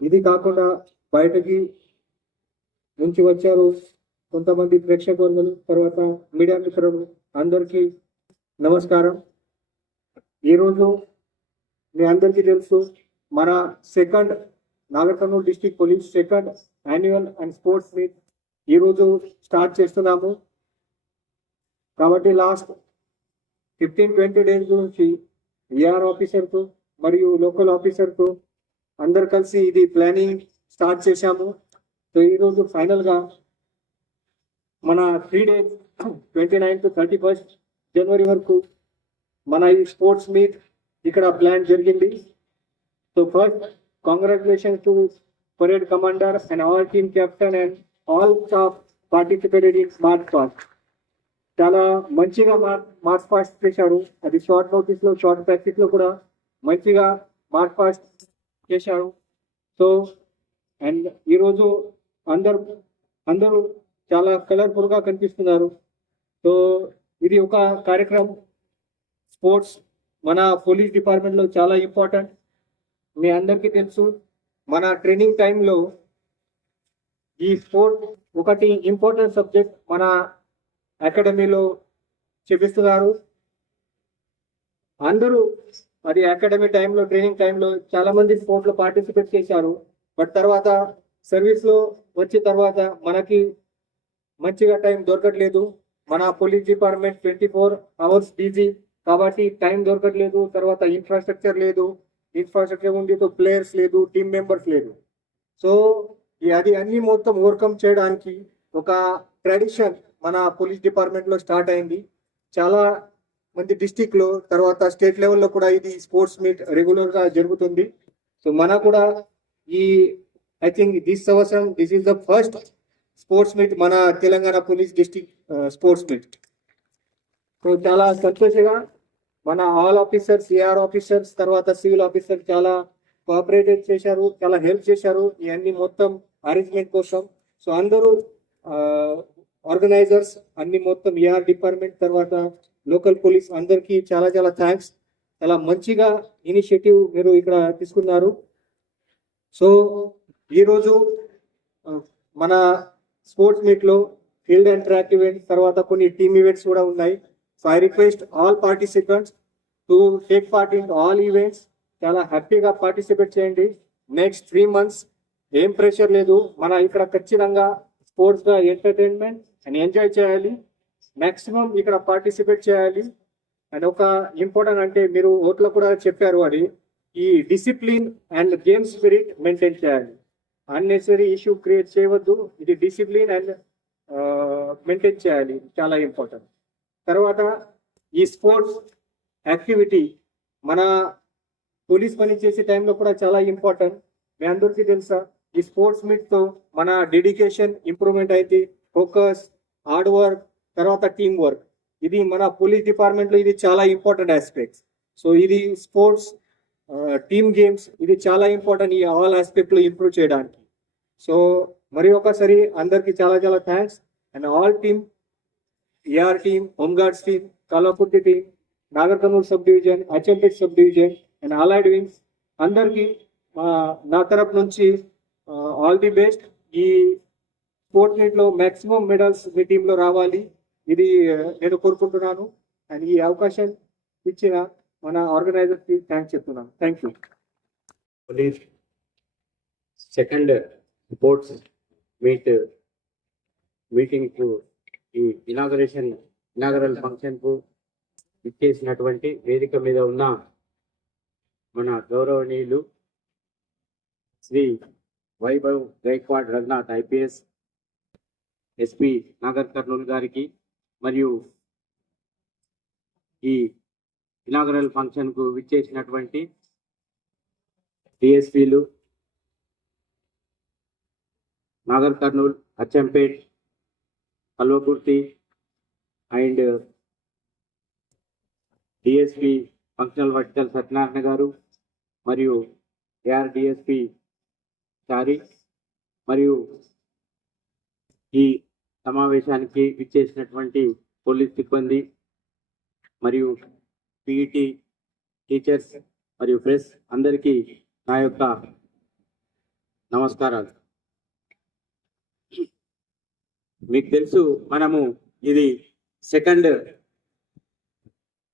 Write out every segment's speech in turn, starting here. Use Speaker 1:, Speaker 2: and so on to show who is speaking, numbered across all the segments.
Speaker 1: ఇది కాకుండా బయటకి నుంచి వచ్చారు కొంతమంది ప్రేక్షకవర్గులు తర్వాత మీడియా మిత్రులు అందరికీ నమస్కారం. ఈరోజు మీ అందరికీ తెలుసు మన second Nagarkurnool district police second annual and sports meet ఈరోజు స్టార్ట్ చేస్తున్నాము. కాబట్టి లాస్ట్ ఫిఫ్టీన్ ట్వంటీ డేస్ నుంచి ఏఆర్ ఆఫీసర్తో మరియు లోకల్ ఆఫీసర్తో అందరు కలిసి ఇది ప్లానింగ్ స్టార్ట్ చేశాము. సో ఈరోజు ఫైనల్గా మన three days twenty nine to thirty first జనవరి వరకు మన ఈ స్పోర్ట్స్ మీట్ ఇక్కడ ప్లాన్ జరిగింది. So first congratulation to parade commander and all team captain and all staff participated in smart past చాలా మంచిగా మార్చ్ పాస్ట్ చేశారు. అది షార్ట్ నోటీస్లో షార్ట్ ప్రాక్టీస్లో కూడా మంచిగా మార్చ్ పాస్ట్ చేశారు. సో అండ్ ఈరోజు అందరు అందరూ చాలా కలర్ఫుల్గా కనిపిస్తున్నారు. సో ఇది ఒక కార్యక్రమం. స్పోర్ట్స్ మన పోలీస్ డిపార్ట్మెంట్లో చాలా ఇంపార్టెంట్. మీ అందరికీ తెలుసు మన ట్రైనింగ్ టైంలో ఈ స్పోర్ట్ ఒకటి ఇంపార్టెంట్ సబ్జెక్ట్ మన అకాడమీలో చూపిస్తున్నారు. అందరూ అది అకాడమీ టైంలో ట్రైనింగ్ టైంలో చాలా మంది స్పోర్ట్లో పార్టిసిపేట్ చేశారు. బట్ తర్వాత సర్వీస్లో వచ్చిన తర్వాత మనకి మంచిగా టైం దొరకట్లేదు. మన police department twenty four hours busy కాబట్టి టైం దొరకట్లేదు. తర్వాత ఇన్ఫ్రాస్ట్రక్చర్ లేదు. ఇన్ఫ్రాస్ట్రక్చర్ ఉంది తో ప్లేయర్స్ లేదు టీమ్ మెంబర్స్ లేదు. సో ఈ అది అన్ని మొత్తం ఓవర్కమ్ చేయడానికి ఒక ట్రెడిషన్ మన పోలీస్ డిపార్ట్మెంట్లో స్టార్ట్ అయింది. చాలా మంది డిస్టిక్లో తర్వాత స్టేట్ లెవెల్లో కూడా ఇది స్పోర్ట్స్ మీట్ రెగ్యులర్గా జరుగుతుంది. సో మన కూడా ఈ ఐ థింక్ దిస్ సంవత్సరం this is the first sports meet మన Telangana police district sports meet so చాలా సంతోషంగా మన ఆల్ ఆఫీసర్స్ ఏఆర్ ఆఫీసర్స్ తర్వాత సివిల్ ఆఫీసర్ చాలా కోఆపరేటివ్ చేశారు చాలా హెల్ప్ చేశారు ఇవన్నీ మొత్తం అరేంజ్మెంట్ కోసం. సో అందరూ ఆర్గనైజర్స్ అన్ని మొత్తం ఏఆర్ డిపార్ట్మెంట్ తర్వాత లోకల్ పోలీస్ అందరికీ చాలా చాలా థ్యాంక్స్ చాలా మంచిగా ఇనిషియేటివ్ మీరు ఇక్కడ తీసుకున్నారు. సో ఈరోజు మన స్పోర్ట్స్ మీట్లో ఫీల్డ్ అండ్ ట్రాక్ ఈవెంట్ తర్వాత కొన్ని టీమ్ ఈవెంట్స్ కూడా ఉన్నాయి. So I request all participants to take part in all events చాలా హ్యాపీగా పార్టిసిపేట్ చేయండి. నెక్స్ట్ త్రీ మంత్స్ ఏం ప్రెషర్ లేదు. మన ఇక్కడ ఖచ్చితంగా స్పోర్ట్స్గా ఎంటర్టైన్మెంట్ అండ్ ఎంజాయ్ చేయాలి. మ్యాక్సిమం ఇక్కడ పార్టిసిపేట్ చేయాలి. అండ్ ఒక ఇంపార్టెంట్ అంటే మీరు ఓట్లో కూడా చెప్పారు అది ఈ discipline and game spirit maintain చేయాలి. అన్నెసరీ ఇష్యూ క్రియేట్ చేయవద్దు ఇది డిసిప్లిన్ అండ్ మెయింటైన్ చేయాలి. చాలా ఇంపార్టెంట్. తర్వాత ఈ స్పోర్ట్స్ యాక్టివిటీ మన పోలీస్ పని చేసే టైంలో కూడా చాలా ఇంపార్టెంట్. మీ అందరికీ తెలుసా ఈ స్పోర్ట్స్ మీట్తో మన డెడికేషన్ ఇంప్రూవ్మెంట్ అయితే ఫోకస్ హార్డ్ వర్క్ తర్వాత టీమ్ వర్క్ ఇది మన పోలీస్ డిపార్ట్మెంట్లో ఇది చాలా ఇంపార్టెంట్ ఆస్పెక్ట్స్ సో ఇది స్పోర్ట్స్ టీమ్ గేమ్స్ ఇది చాలా ఇంపార్టెంట్ ఈ ఆల్ ఆస్పెక్ట్లో ఇంప్రూవ్ చేయడానికి. సో మరి ఒకసారి అందరికీ చాలా చాలా thanks and all team AR team home guards team Kalwakurthy team Nagar Kurnool sub division Achampet sub division and allied wings అందరికీ నా తరపు నుంచి ఆల్ ది బెస్ట్ ఈ స్పోర్ట్ మీట్లో మ్యాక్సిమం మెడల్స్ మీ టీంలో రావాలి. ఇది నేను కోరుకుంటున్నాను. అండ్ ఈ అవకాశం ఇచ్చిన మన ఆర్గనైజర్స్కి థ్యాంక్స్ చెప్తున్నాను. Thank you
Speaker 2: second sports meet మీటింగ్కు ఈ ఇనాగరేషన్ ఇనాగరల్ ఫంక్షన్కు ఇచ్చేసినటువంటి వేదిక మీద ఉన్న మన గౌరవనీయులు శ్రీ వైభవ్ గైక్వాడ్ రఘునాథ్ ఐపీఎస్ ఎస్పి నాగర్ కర్నూలు గారికి మరియు ఈ ఇనాగరల్ ఫంక్షన్కు విచ్చేసినటువంటి డిఎస్పీలు Nagar Kurnool Achampet Kalwakurthy and DSP functional vertical Satyanarayana garu మరియు ఏఆర్ డిఎస్పి చారి మరియు ఈ సమావేశానికి విచ్చేసినటువంటి పోలీస్ సిబ్బంది మరియు పిఈటి టీచర్స్ మరియు ప్రెస్ అందరికీ నా యొక్క నమస్కారాలు. మీకు తెలుసు మనము ఇది second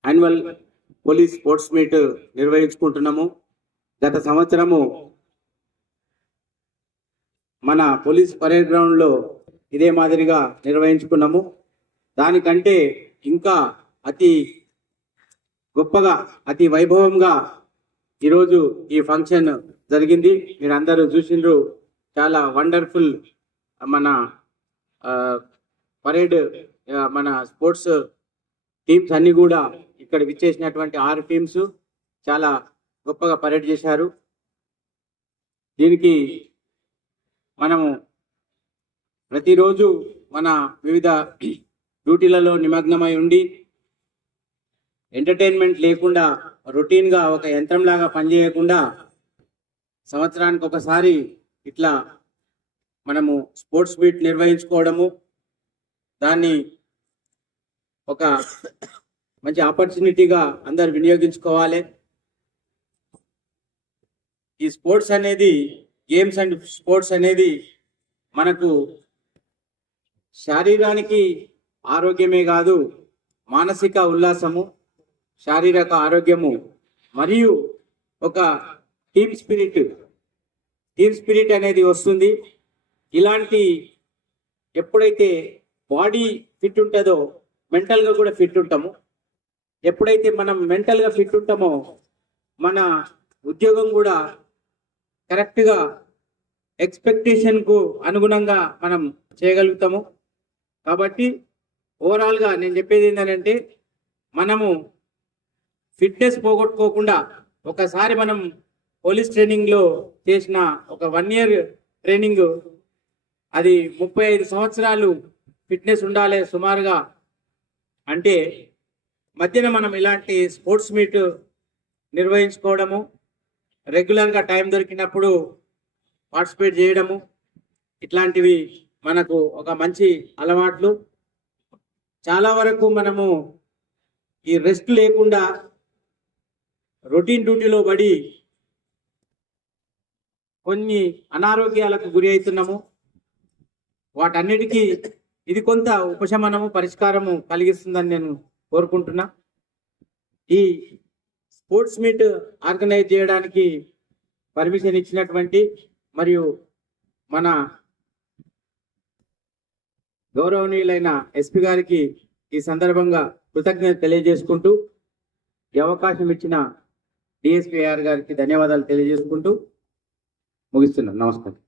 Speaker 2: annual police sports meet నిర్వహించుకుంటున్నాము. గత సంవత్సరము మన పోలీస్ పరేడ్ గ్రౌండ్లో ఇదే మాదిరిగా నిర్వహించుకున్నాము. దానికంటే ఇంకా అతి గొప్పగా అతి వైభవంగా ఈరోజు ఈ ఫంక్షన్ జరిగింది. మీరు అందరూ చూసిండ్రు. చాలా వండర్ఫుల్ మన పరేడ్ మన స్పోర్ట్స్ టీమ్స్ అన్ని కూడా ఇక్కడ విచ్చేసినటువంటి ఆరు టీమ్స్ చాలా గొప్పగా పరేడ్ చేశారు. దీనికి మనము ప్రతిరోజు మన వివిధ డ్యూటీలలో నిమగ్నమై ఉండి ఎంటర్టైన్మెంట్ లేకుండా రొటీన్గా ఒక యంత్రంలాగా పనిచేయకుండా సంవత్సరానికి ఒకసారి ఇట్లా మనము స్పోర్ట్స్ మీట్ నిర్వహించుకోవడము దాన్ని ఒక మంచి ఆపర్చునిటీగా అందరు వినియోగించుకోవాలి. ఈ స్పోర్ట్స్ అనేది గేమ్స్ అండ్ స్పోర్ట్స్ అనేది మనకు శారీరానికి ఆరోగ్యమే కాదు మానసిక ఉల్లాసము శారీరక ఆరోగ్యము మరియు ఒక టీమ్ స్పిరిట్. టీమ్ స్పిరిట్ అనేది వస్తుంది. ఇలాంటి ఎప్పుడైతే బాడీ ఫిట్ ఉంటుందో మెంటల్గా కూడా ఫిట్ ఉంటాము. ఎప్పుడైతే మనం మెంటల్గా ఫిట్ ఉంటామో మన ఉద్యోగం కూడా కరెక్ట్గా ఎక్స్పెక్టేషన్కు అనుగుణంగా మనం చేయగలుగుతాము. కాబట్టి ఓవరాల్గా నేను చెప్పేది ఏంటంటే మనము ఫిట్నెస్ పోగొట్టుకోకుండా ఒకసారి మనం పోలీస్ ట్రైనింగ్లో చేసిన ఒక వన్ ఇయర్ ట్రైనింగ్ అది ముప్పై ఐదు సంవత్సరాలు ఫిట్నెస్ ఉండాలి సుమారుగా. అంటే మధ్యన మనం ఇలాంటి స్పోర్ట్స్ మీట్ నిర్వహించుకోవడము రెగ్యులర్గా టైం దొరికినప్పుడు పార్టిసిపేట్ చేయడము ఇట్లాంటివి మనకు ఒక మంచి అలవాట్లు. చాలా వరకు మనము ఈ రెస్ట్ లేకుండా రొటీన్ డ్యూటీలో పడి కొన్ని అనారోగ్యాలకు గురి అవుతున్నాము. వాటన్నిటికీ ఇది కొంత ఉపశమనము పరిష్కారము కలిగిస్తుందని నేను కోరుకుంటున్నా. ఈ స్పోర్ట్స్ మీట్ ఆర్గనైజ్ చేయడానికి పర్మిషన్ ఇచ్చినటువంటి మరియు మన గౌరవనీయులైన ఎస్పీ గారికి ఈ సందర్భంగా కృతజ్ఞత తెలియజేసుకుంటూ ఈ అవకాశం ఇచ్చిన డిఎస్పీఆర్ గారికి ధన్యవాదాలు తెలియజేసుకుంటూ ముగిస్తున్నాను. నమస్కారం.